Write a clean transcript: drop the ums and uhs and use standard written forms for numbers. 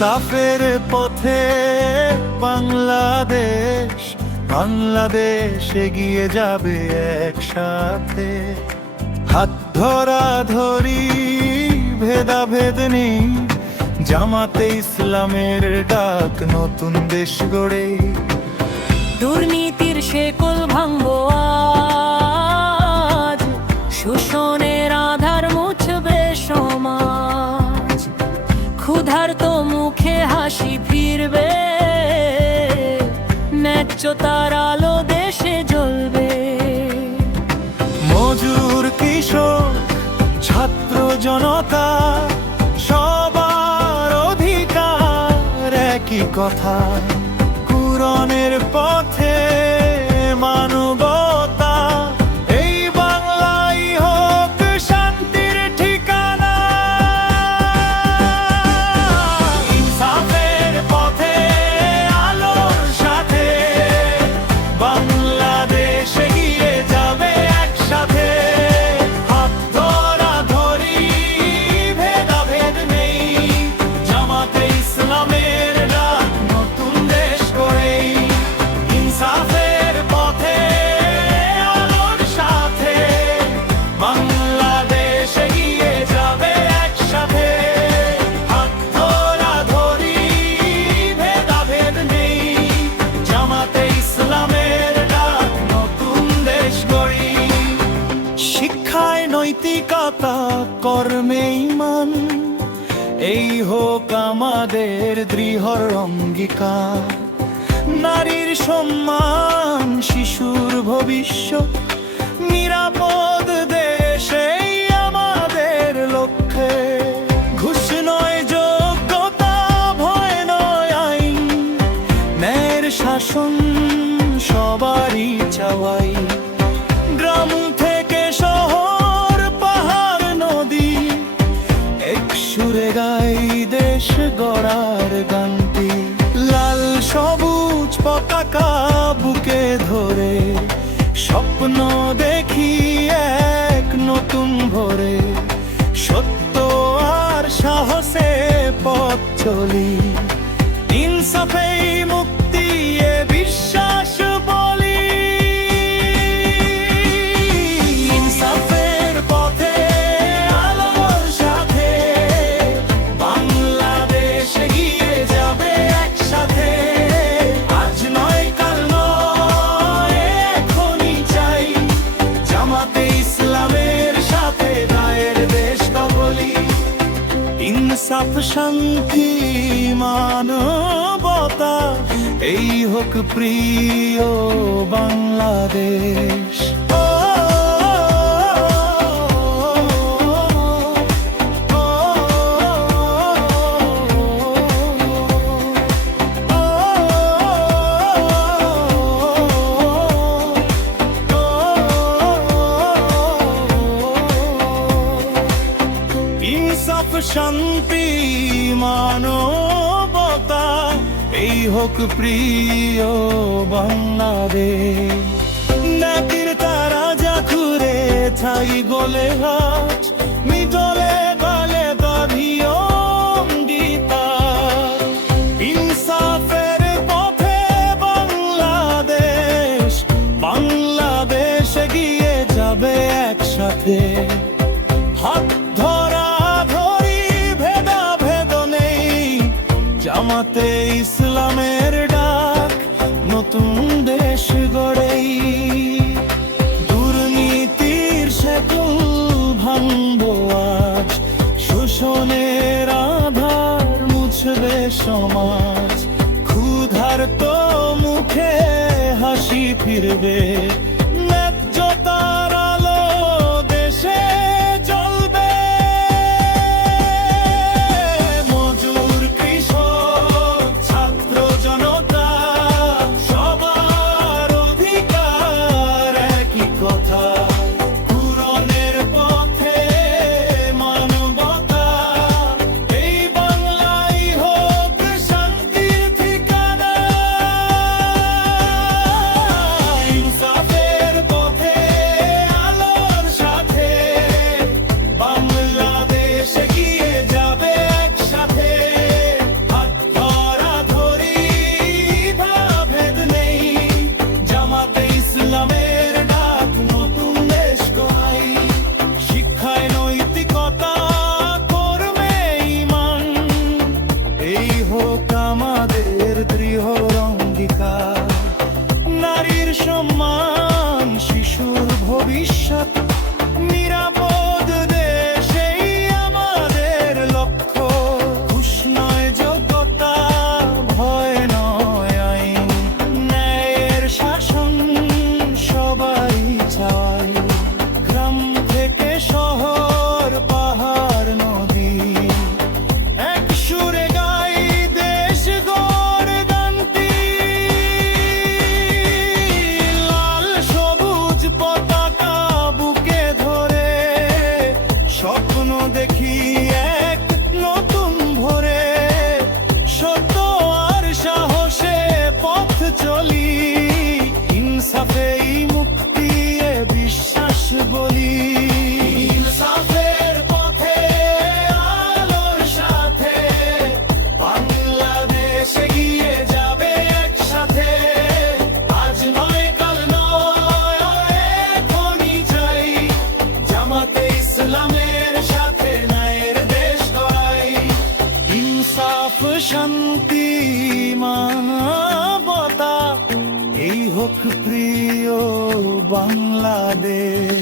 ইনসাফের পথে বাংলাদেশ, বাংলাদেশ এগিয়ে যাবে একসাথে। হাত ধরা ধরি, ভেদাভেদ নেই, জামাতে ইসলামের ডাক নতুন দেশ গড়ে। দুর্নীতির শেকল ভাঙবো আজ, শোষণের আধার মুছবে সমাজ। ক্ষুধার্ত মুখে হাসি ফিরবে, ন্যায্যতার আলো দেশে জ্বলবে। মজুর, কৃষক, ছাত্র জনতা সবার অধিকার একই কথা। কুরআনের পথে মানবতা, এই বাংলাই হোক শান্তির ঠিকানা। ইনসাফের পথে আলোর সাথে বাংলাদেশ এগিয়ে যাবে একসাথে। হাত ধরা ধরি, ভেদাভেদ নেই, জামাতে ইসলামের ডাক নতুন দেশ গড়ে। ইনসাফের পথে আলোর সাথে বাংলাদেশ এগিয়ে যাবে একসাথে। হাত ধরা ধরি, ভেদাভেদ নেই, জামাতে ইসলামের ডাক নতুন দেশ গড়ি। শিক্ষায় নৈতিকতা, কর্মে ঈমান, এই হোক আমাদের দৃঢ় অঙ্গীকার। নারীর সম্মান, শিশুর ভবিষ্যৎ, নিরাপদ দেশেই আমাদের লক্ষ্যে। ঘুষ নয় যোগ্যতা, ভয় নয় আইন, ন্যায়ের শাসন সবারই চাওয়াই। গ্রাম থেকে শহর, পাহাড় নদী, এক সুরে গাই দেশ গড়ার গানটি। লাল সবুজ পতাকা বুকে ধরে স্বপ্ন দেখি এক নতুন ভোরে। সত্য আর সাহসে পথ চলি, ইনসাফেই মুক্তি এ বিশ্বাস বলি। ইনসাফের পথে আলোর সাথে বাংলাদেশ এগিয়ে যাবে একসাথে। আজ নয় কাল নয়, এখনই চাই, জামাতে ইসলামের সাথে দায়ের দেশ বলি। ইনসাফ, শান্তি, মানবতা, এই হোক প্রিয় বাংলাদেশ। ইনসাফ, শান্তি, মানবতা, এই হোক প্রিয় বাংলাদেশ। নাকির তারা যা ঘুরে ছাই গোলে হাজ, মিটলে গলে গিতা। ইনসাফের পথে বাংলাদেশ, বাংলাদেশ এগিয়ে যাবে একসাথে। হাত ধরা ধরি, ভেদাভেদ নেই, জামাতে ইসলামের ডাক নতুন দেশ গড়েই। দুর্নীতির শেকল ভাঙবো আজ, শোষণের আধার মুছবে সমাজ। ক্ষুধার্ত মুখে হাসি ফিরবে, ন্যায্যতার আলো দেশে জ্বলবে। মজুর, কৃষক, ছাত্র জনতা সবার অধিকার একই কথা। কুরআনের পথে মানবতা, এই বাংলাই হোক শান্তির ঠিকানা। ইনসাফের দেখি এক নতুন ভোরে, সত্য আর সাহসে পথ চলি, ইনসাফেই মুক্তি এ বিশ্বাস বলি। ইনসাফের পথে আলোর সাথে বাংলাদেশ এগিয়ে যাবে একসাথে। আজ নয় কাল নয় এখনই চাই, জামাতে ইসলামের সাথে ন্যায়ের দেশ গড়াই। ইনসাফ শান্তি মানবতা এই হোক প্রিয় বাংলাদেশ।